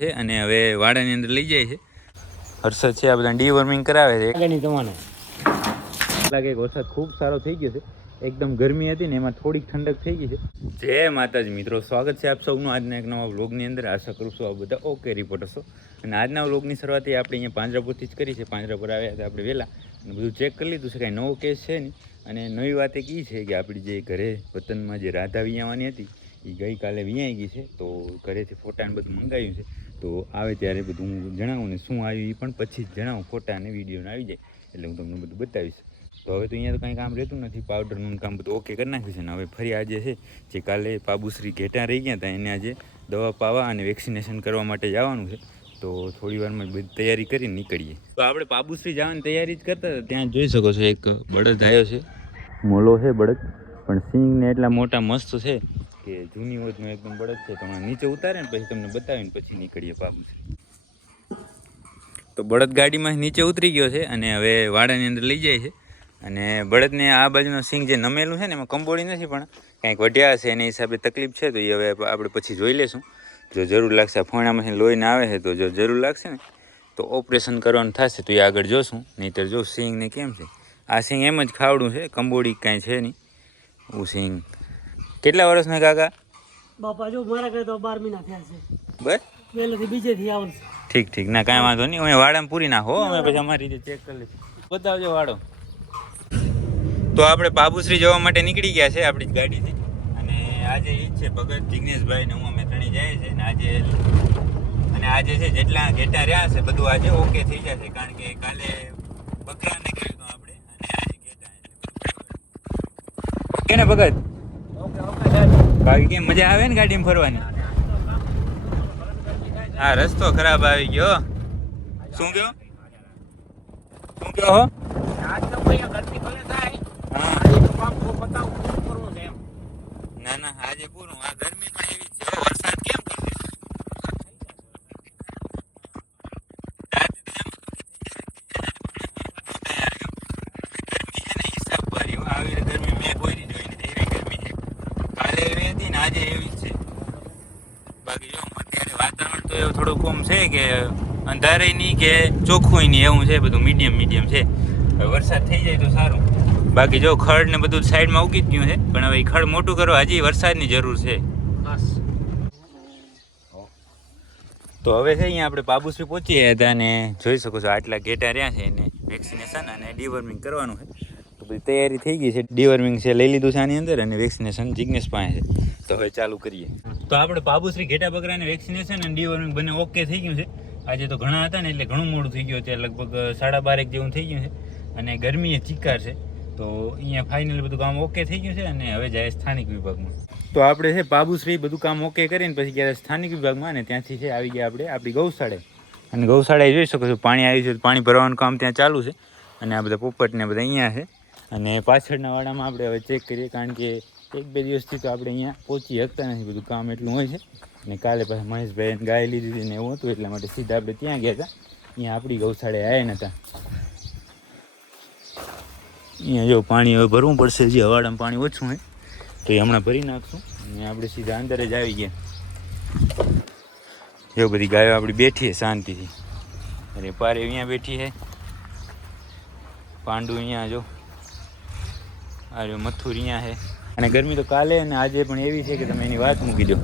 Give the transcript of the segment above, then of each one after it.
છે અને હવે વાડાની અંદર લઈ જાય છે. હર્ષદ છે આ બધા ડીવર્મિંગ કરાવે છે. આગળની તમારે. લાગે વરસાદ ખૂબ સારો થઈ ગયો છે. એકદમ ગરમી હતી ને એમાં થોડીક ઠંડક થઈ ગઈ છે. જય માતાજી મિત્રો સ્વાગત છે આપ સૌનું આજના એક નવા વ્લોગની અંદર. આશા કરું છું આ બધા ઓકે રિપોર્ટર છો અને આજના વ્લોગની શરૂઆત એ આપણે અહીંયા પાંજરાપુરથી જ કરી છે. પાંજરાપુર આવ્યા હતા આપણે વહેલા. અને બધું ચેક કરી લીધું છે. કાંઈ નવો કેસ છે નહીં. અને નવી વાત એક એ છે કે આપણી જે ઘરે વતનમાં જે રાધા વિયાવાની હતી એ ગઈકાલે વિયાઈ ગઈ છે. તો ઘરેથી ફોટા ને બધું મંગાવ્યું છે. તો આવે ત્યારે બધું હું જણાવું ને શું આવ્યું એ પણ પછી જ જણાવું. ફોટા અને વિડીયોને આવી જાય. એટલે હું તમને બધું બતાવીશ. તો હવે તો અહીંયા તો કાંઈ કામ રહેતું નથી. પાવડરનું કામ બધું ઓકે કરી નાખ્યું છે ને હવે ફરી આજે છે જે કાલે પાબુશ્રી ઘેટા રહી ગયા હતા એને આજે દવા પાવા અને વેક્સિનેશન કરવા માટે જવાનું છે. તો થોડી વારમાં બધી તૈયારી કરીને નીકળીએ. તો આપણે પાબુશ્રી જવાની તૈયારી જ કરતા હતા. ત્યાં જોઈ શકો છો એક બળદ આવ્યો છે. મોલો છે બળદ. પણ સિંગને એટલા મોટા મસ્ત છે. કે જૂની ઓજનો એકદમ બળદ છે તમે નીચે ઉતારે ને પછી તમને બતાવીને પછી નીકળીએ પાબુશ્રી તો બળદ ગાડીમાં નીચે ઉતરી ગયો છે અને હવે વાડાની અંદર લઈ જાય છે. અને બળદને આ બાજુનો સિંગ જે નમેલું છે ને, એમાં કંબોળી નથી, પણ કંઈક વઢ્યા હશે એના હિસાબે તકલીફ છે, તો એ હવે આપણે પછી જોઈ લેશું જો જરૂર લાગશે ફોણામાંથી લોહીને આવે છે, તો જો જરૂર લાગશે ને, તો ઓપરેશન કરવાનું થશે, તો એ આગળ જોશું. નહીંતર જો સિંગને કેમ છે? આ સિંગ એમ જ ખાવડું છે કંબોડી કાંઈ છે નહીં. ઉ સિંગ કેટલા વર્ષના કાકા? બાપા જો મારા ઘરે તો બાર મહિના થયા છે. બસ? પહેલેથી બીજેથી આવશે ઠીક ઠીક. ના કાંઈ વાંધો નહીં. અમે વાડામાં પૂરી નાખો અમે પછી અમારી રીતે ચેક કરી લઈશું. બતાવજો વાડો. તો આપણે બાબુશ્રી જવા માટે નીકળી ગયા છે આપણી ગાડીથી. અને આજે ઈ છે ભગત જિગ્નેશભાઈ ને હું અમે ત્રણેય જાય છે. ને આજે અને આજે છે જેટલા ઘેટા રહ્યા છે બધું આજે ઓકે થઈ જશે કારણ કે કાલે બકરાને કર્યું આપણે. અને આજે ઘેટા એટલે ભગત? બાકી કેમ મજા આવે ને ગાડીમાં ફરવાની? હા રસ્તો ખરાબ આવી ગયો. શું કયો શું કયો ના ના આજે પૂરું આ ગરમી પણ એવી જ છે હો, વરસાદ કેમ કરશે રાતે તો એમ ગરમી છે ને હિસાબવાળી હો. આવી ગરમી મેં કોઈ દી જોઈ નથી એવી ગરમી છે કાલે એવી હતી ને આજે એવી જ છે બાકી જો અત્યારે વાતાવરણ તો એવું થોડુંક કોમ છે કે અંધારે નહીં કે ચોખ્ખું નહીં એવું છે બધું મીડિયમ મીડિયમ છે. હવે વરસાદ થઈ જાય તો સારું. બાકી જો ખડ ને બધું સાઈડમાં ઉગી ગયું છે પણ હવે ખડ મોટું કરવા હજી વરસાદની જરૂર છે. તો હવે છે અહીંયા આપણે બાબુશ્રી પહોંચી ગયા હતા અને જોઈ શકો છો આટલા ઘેટા રહ્યા છે એને વેક્સિનેશન અને ડિવર્મિંગ કરવાનું છે. તો બધી તૈયારી થઈ ગઈ છે. ડીવર્મિંગ છે લઈ લીધું છે આની અંદર અને વેક્સિનેશન જિગ્નેશ પાસે છે. તો હવે ચાલુ કરીએ. તો આપણે બાબુશ્રી ઘેટા બકરાને વેક્સિનેશન અને ડીવર્મિંગ બંને ઓકે થઈ ગયું છે. આજે તો ઘણા હતા ને એટલે ઘણું મોડું થઈ ગયું છે. લગભગ સાડા બારેક જેવું થઈ ગયું છે. અને ગરમી એ ચિક્કાર છે. તો અહીંયા ફાઇનલ બધું કામ ઓકે થઈ ગયું છે અને હવે જાય સ્થાનિક વિભાગમાં. તો આપણે છે બાબુશ્રી બધું કામ ઓકે કરીને પછી ગયા સ્થાનિક વિભાગમાં અને ત્યાંથી છે આવી ગયા આપણે, આપણી ગૌશાળે. અને ગૌશાળાએ જોઈ શકો છો, પાણી આવ્યું છે, પાણી ભરવાનું કામ ત્યાં ચાલુ છે. અને આ બધા પોપટ ને બધા અહીંયા છે. અને પાછળના વાડામાં આપણે હવે ચેક કરીએ, કારણ કે એક, બે દિવસથી તો આપણે અહીંયા પહોંચી શકતા નથી, બધું કામ એટલું હોય છે. અને કાલે પાછા મહેશભાઈ ગાય લીધી હતી ને એવું હતું, એટલા માટે સીધા આપણે ત્યાં ગયા હતા. અહીંયા આપણી ગૌશાળે આવ્યા નહોતા અહીંયા જો પાણી હવે ભરવું પડશે જે હવાડામાં પાણી ઓછું હોય, તો એ હમણાં ભરી નાખશું. અને આપણે સીધા અંદર જ આવી ગયા. જો બધી ગાયો આપણી બેઠી છે શાંતિથી. અરે પારે અહીંયા બેઠી છે. પાંડુ અહીંયા જો. અરે મથુર અહીંયા છે. અને ગરમી તો કાલે અને આજે પણ એવી છે કે તમે એની વાત મૂકી દો.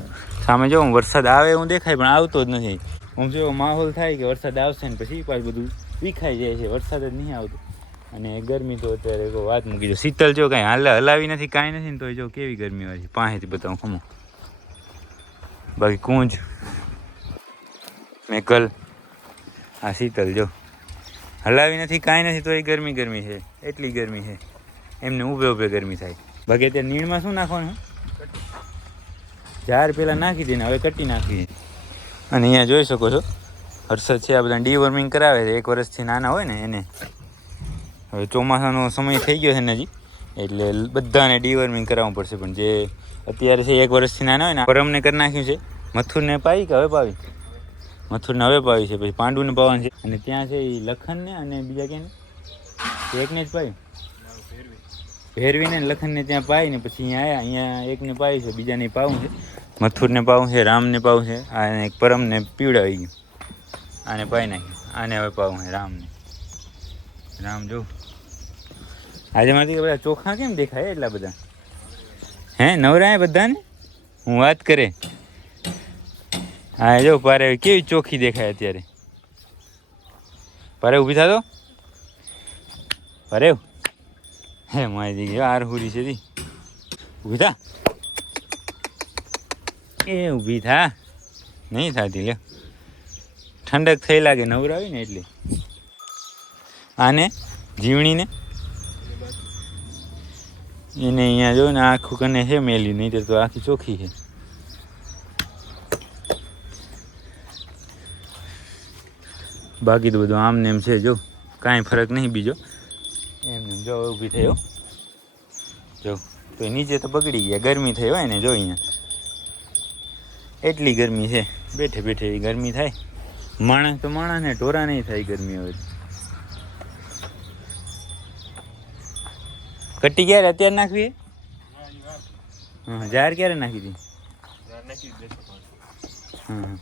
સામે જો વરસાદ આવે એવું દેખાય, પણ આવતો જ નથી. હું જો માહોલ થાય કે વરસાદ આવશે ને પછી પાછું બધું વિખાઈ જાય છે, વરસાદ જ નહીં આવતો. અને ગરમી તો અત્યારે વાત મૂકી દો. શીતલ જો કાંઈ હાલ હલાવી નથી, કાંઈ નથી ને તો જો કેવી ગરમી હોય છે. પાસેથી બતાવું ખમો બાકી કુંજ. મેકલ આ શીતલ જો. હલાવી નથી, કાંઈ નથી તો એ ગરમી ગરમી છે. એટલી ગરમી છે. એમને ઊભે ઊભે ગરમી થાય. બાકી અત્યારે નીણમાં શું નાખવાનું? ઝાર પહેલાં નાખી દઈને હવે કટી નાખી. અને અહીંયા જોઈ શકો છો, હર્ષદ છે, આ બધા ડીવર્મિંગ કરાવે છે. એક વર્ષથી નાના હોય ને એને. હવે ચોમાસાનો સમય થઈ ગયો છે ને હજી. એટલે બધાને ડીવર્મિંગ કરાવવું પડશે. પણ જે અત્યારે છે, એક વર્ષથી નાના હોય ને પરમને કરી નાખ્યું છે. મથુરને પાવી કે હવે પાવી? મથુરને હવે પાવી છે. પછી પાંડુને પાવાનું છે. અને ત્યાં છે એ લખનને અને બીજા ક્યાંને? એકને જ પાવી ભેરવીને લખનને ત્યાં પાય ને પછી અહીંયા આવ્યા અહીંયા એકને પાય છે, બીજાને પાવું છે. મથુરને પાવું છે, રામને પાવું છે. અને એક પરમને પીવડાવી ગયું. આને પાઈ નાખ્યું. આને હવે પાવું છે, રામને. રામ જો. આજે માંથી બધા ચોખા કેમ દેખાય એટલા બધા? હે, નવરાય બધાને? હું વાત કરે. હા જો, પારે કેવી ચોખ્ખી દેખાય અત્યારે? પારે ઊભી થાતો? પારે? હે મારી દીકરી આર હુરી છે દી ઊભી થા. એ ઊભી થા. નહીં થાતી લ્યો. ઠંડક થઈ લાગે, નવરાવી ને એટલે. આને, જીવણીને. એને અહીંયા જો ને આખું કને છે મેલી, નહીં તો આખી ચોખ્ખી છે બાકી તો બધું આમને એમ છે, જો. કાંઈ ફરક નહીં બીજો. જો ઊભી થયો જો, તો નીચે તો બગડી ગયા. ગરમી થઈ હોય ને, જો અહીંયા. એટલી ગરમી છે. બેઠે બેઠે ગરમી થાય. માણસ તો માણસ ને, ઢોરા નહીં થાય ગરમી હવે કટ્ટી ક્યારે અત્યારે નાખવી હા ક્યારે નાખી હતી? હા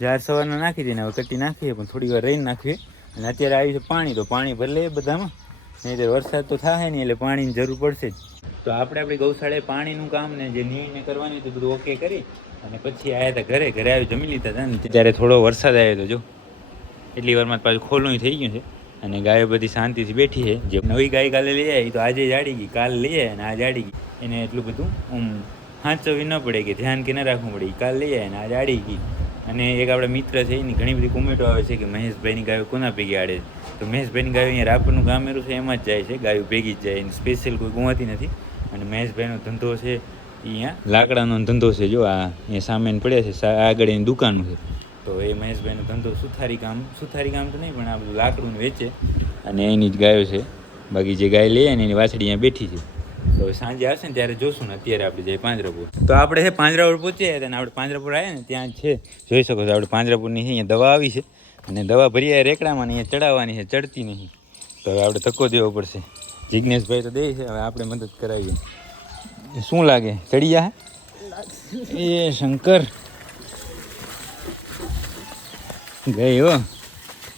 જાર સવારના નાખી હતી ને, હવે કટ્ટી નાખીએ, પણ થોડી વાર રહીને નાખીએ. અને અત્યારે આવી છે પાણી, તો પાણી ભરી બધામાં. નહીં તો વરસાદ તો થાય નહીં, એટલે પાણીની જરૂર પડશે જ. તો આપણે આપણી ગૌશાળાએ પાણીનું કામ ને જે નિર્ણય કરવાની હતું બધું ઓકે કરી અને પછી આવ્યા હતા ઘરે ઘરે આવી જમી લીધા હતા ને ત્યારે થોડો વરસાદ આવ્યો હતો જો. એટલી વારમાં પાછું ખોલું થઈ ગયું છે અને ગાયો બધી શાંતિથી બેઠી છે. જે નવી ગાય કાલે લઈ આવી તો આજે જાડી ગઈ, કાલ લઈ આવી અને આ જાડી ગઈ. એને એટલું બધું આમ સાચવવી ન પડે કે ધ્યાન કે ન રાખવું પડે કાલે લઈ આવી અને આ જાડી ગઈ. અને એક આપણા મિત્ર છે, એની ઘણી બધી કોમેન્ટો આવે છે કે મહેશભાઈની ગાયો કોના ભેગી આડે છે? તો મહેશભાઈની ગાયો અહીંયા રાપરનું ગામ એરું છે, એમાં જ જાય છે, ગાયો ભેગી જ જાય, એની સ્પેશિયલ કોઈ ગુમાતી નથી. અને મહેશભાઈનો ધંધો છે અહીંયા લાકડાનો ધંધો છે, જો આ અહીંયા સામે પડ્યા છે આગળ એની દુકાનનું છે. તો એ મહેશભાઈનો ધંધો સુથારી કામ સુથારી કામ તો નહીં, પણ આ બધું લાકડું વેચે. અને એની જ ગાયો છે, બાકી જે ગાય લઈએ ને એની વાછડી અહીંયા બેઠી છે. તો સાંજે આવશે ને ત્યારે જોશું ને અત્યારે આપણે જઈએ પાંજરાપુર. તો આપણે છે પાંજરાપુર પહોંચ્યા હતા અને આપણે પાંજરાપુર આવ્યા ને ત્યાં છે. જોઈ શકો છો આપણે પાંજરાપુરની અહીંયા દવા આવી છે અને દવા ભરી રેકડામાં અહીંયા ચડાવવાની છે, ચડતી નહીં. તો હવે આપણે ધક્કો દેવો પડશે. જિજ્ઞેશભાઈ તો દે છે, હવે આપણે મદદ કરાવીએ. શું લાગે? ચડી જા એ શંકર. ગઈ હો.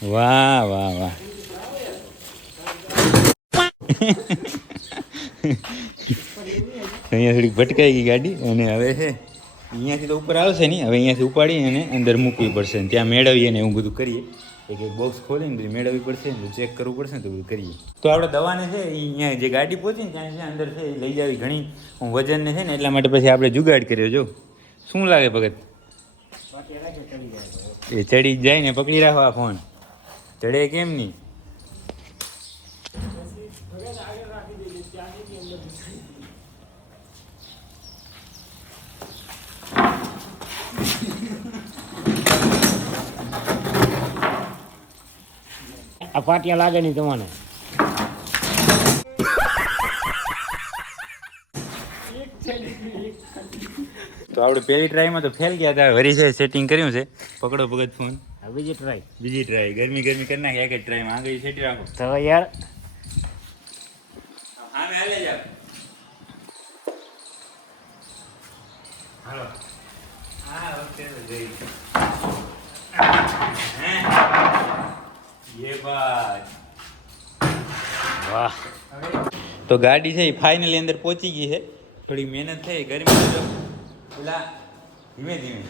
વાહ વાહ વાહ. અહીંયા થોડીક ભટકાઈ ગઈ ગાડી અને હવે છે અહીંયાથી તો ઉપર આવશે નહીં. હવે અહીંયાથી ઉપાડી અને અંદર મૂકવી પડશે. ને ત્યાં મેળવીએ ને એવું બધું કરીએ. એક એક બોક્સ ખોલીને પછી મેળવવી પડશે ને ચેક કરવું પડશે ને તો બધું કરીએ. તો આપણે દવાને છે અહીંયા જે ગાડી પહોંચી ને ત્યાં છે અંદર છે એ લઈ જાવી ઘણી. વજનને છે ને એટલા માટે પછી આપણે જુગાડ કર્યો જો. શું લાગે ભગત? એ ચડી જાય ને પકડી રાખો આ ફોન ચડે કેમ નહીં? આ પાટિયા લાગે નહીં તમને. તો આપણે પહેલી ટ્રાયમાં તો ફેલ ગયા હતા વરી છે સેટિંગ કર્યું છે. પકડો ભગત ફોન. આ બીજી ટ્રાય બીજી ટ્રાય ગરમી ગરમી કરી નાખે એક જ ટ્રાયમાં આગળ સેટી રાખો. તો યાર. હા મેં હાલે જાવ હાલો. હા વખતે તો જઈ. હે? યે બાત તો ગાડી છે એ ફાઇનલી અંદર પહોંચી ગઈ છે. થોડી મહેનત થઈ, ગરમી તો પેલા ધીમે ધીમે.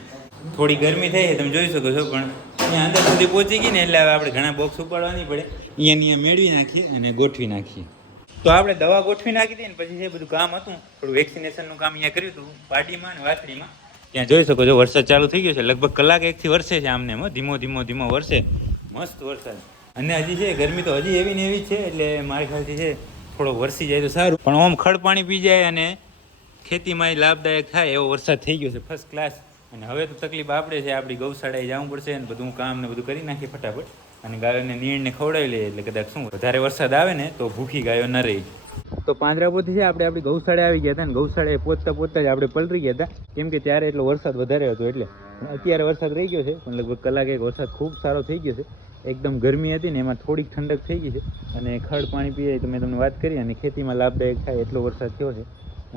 થોડી ગરમી થઈ છે, તમે જોઈ શકો છો, પણ અહીંયા અંદર સુધી પહોંચી ગઈ ને, એટલે હવે આપણે ઘણા બોક્સ ઉપાડવા નહીં પડે. અહીંયા અહીંયા મેળવી નાખીએ અને ગોઠવી નાખીએ. તો આપણે દવા ગોઠવી નાખી હતી ને, પછી જે બધું કામ હતું, થોડું વેક્સિનેશનનું કામ અહીંયા કર્યું હતું પાટીમાં અને વાસળીમાં ત્યાં જોઈ શકો છો, વરસાદ ચાલુ થઈ ગયો છે. લગભગ કલાક એકથી વરસે છે આમને ધીમો ધીમો ધીમો વરસે મસ્ત વરસાદ. અને હજી છે, ગરમી તો હજી એવી ને એવી છે, એટલે મારા ખ્યાલથી છે, થોડો વરસી જાય તો સારું. પણ આમ ખડ પાણી પી જાય અને ખેતીમાં લાભદાયક થાય એવો વરસાદ થઈ ગયો છે ફર્સ્ટ ક્લાસ અને હવે તો તકલીફ આપણે છે આપણી ગૌશાળાએ જવું પડશે અને બધું કામ ને બધું કરી નાખીએ ફટાફટ. અને ગાયોને નીણને ખવડાવી લઈએ, એટલે કદાચ શું, વધારે વરસાદ આવે ને તો ભૂખી ગાયો ન રહી. તો પાંજરાપોથી છે આપણે આપણી ગૌશાળા આવી ગયા હતા ને ગૌશાળાએ પહોંચતા પહોંચતા જ આપણે પલરી ગયા હતા. કેમ કે ત્યારે એટલો વરસાદ વધારે હતો, એટલે અત્યારે વરસાદ રહી ગયો છે, પણ લગભગ કલાક એક વરસાદ ખૂબ સારો થઈ ગયો છે. એકદમ ગરમી હતી ને એમાં થોડીક ઠંડક થઈ ગઈ છે. અને ખડ પાણી પીએ તો મેં તમને વાત કરી અને ખેતીમાં લાભદાયક થાય એટલો વરસાદ થયો છે.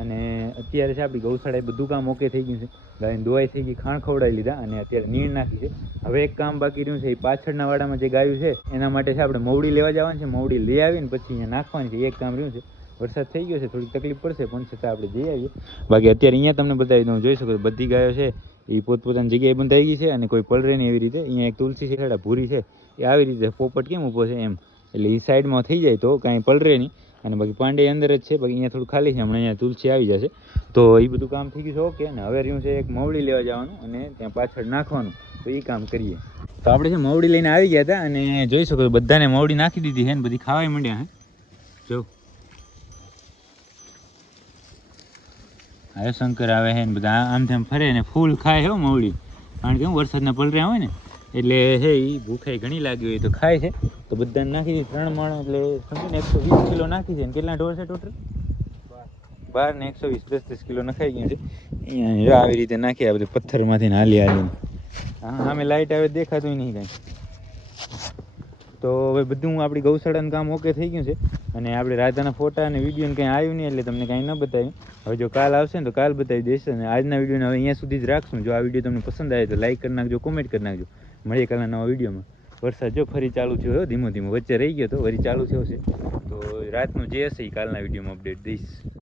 અને અત્યારે છે આપણી ગૌશાળાએ બધું કામ ઓકે થઈ ગયું છે. ગાયને દોવાઈ થઈ ગઈ, ખાણ ખવડાવી લીધા અને અત્યારે નીણ નાખી છે. હવે એક કામ બાકી રહ્યું છે, એ પાછળના વાડામાં જે ગાયું છે, એના માટે છે આપણે મવડી લેવા જવાની છે. મવડી લઈ આવીને પછી અહીંયા નાખવાની છે. એક કામ રહ્યું છે, વરસાદ થઈ ગયો છે, થોડીક તકલીફ પડશે, પણ છતાં આપણે જઈ આવીએ. બાકી અત્યારે અહીંયા તમને બતાવી દઉં, જોઈ શકો બધી ગાયો છે. એ પોતપોતાની જગ્યાએ બંધાઈ ગઈ છે અને કોઈ પલરે નહીં એવી રીતે, અહીંયા એક તુલસી શેખડા ભૂરી છે. એ આવી રીતે પોપટ કેમ ઊભો છે એમ. એટલે એ સાઈડમાં થઈ જાય તો કાંઈ પલરે નહીં. અને બાકી પાંડે અંદર જ છે, બાકી અહીંયા થોડું ખાલી છે, હમણાં અહીંયા તુલસી આવી જશે. તો એ બધું કામ થઈ ગયું છે ઓકે, અને હવે રહ્યું છે એક મવડી લેવા જવાનું અને ત્યાં પાછળ નાખવાનું. તો એ કામ કરીએ. તો આપણે છે મવડી લઈને આવી ગયા હતા અને જોઈ શકો બધાને મવડી નાખી દીધી છે ને બધી ખાવાય માંડ્યા હે. જો. હવે શંકર આવે છે ને બધા આમ તેમ ફરે ને ફૂલ ખાય હો મવડી કારણ કે વરસાદના પલર્યા હોય ને, એટલે હે એ ભૂખાઈ ઘણી લાગી હોય તો ખાય છે. તો બધાને નાખી દે ત્રણ માણ, એટલે સમજીને એકસો વીસ કિલો નાખી છે ને કેટલા ઢોર છે ટોટલ? બાર ને એકસો વીસ દસ દસ કિલો નખાઈ ગયું છે. અહીંયા આવી રીતે નાખી આ બધું પથ્થરમાંથી હાલી હાલીને. હા અમે લાઇટ આવે દેખાતું નહીં કાંઈ. તો હવે બધું આપણી ગૌશાળાનું કામ ઓકે થઈ ગયું છે. અને આપણે રાધાના ફોટા અને વીડિયો કંઈ આવ્યું નહીં એટલે તમને કાંઈ ન બતાવ્યું. હવે જો કાલ આવશે ને તો કાલ બતાવી દઈશ અને આજના વિડીયોને હવે અહીંયા સુધી જ રાખશું. જો આ વીડિયો તમને પસંદ આવે તો લાઇક કરી નાખજો કોમેન્ટ કરી નાખજો. મળીએ કાલના નવા વિડીયોમાં વરસાદ જો ફરી ચાલુ થયો ધીમો ધીમો. વચ્ચે રહી ગયો તો ફરી ચાલુ થયો છે. તો રાતનું જે હશે એ કાલના વિડીયોમાં અપડેટ દઈશ.